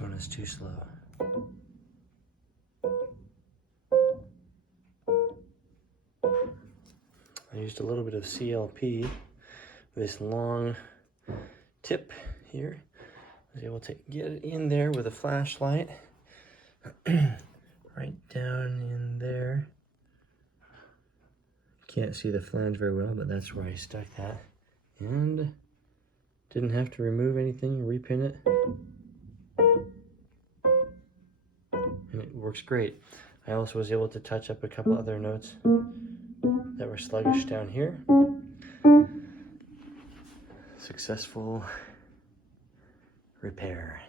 This one is too slow. I used a little bit of CLP, this long tip here. I was able to get it in there with a flashlight, right down in there. Can't see the flange very well, but that's where I stuck that. And didn't have to remove anything, repin it. And it works great. I also was able to touch up a couple other notes that were sluggish down here. Successful repair.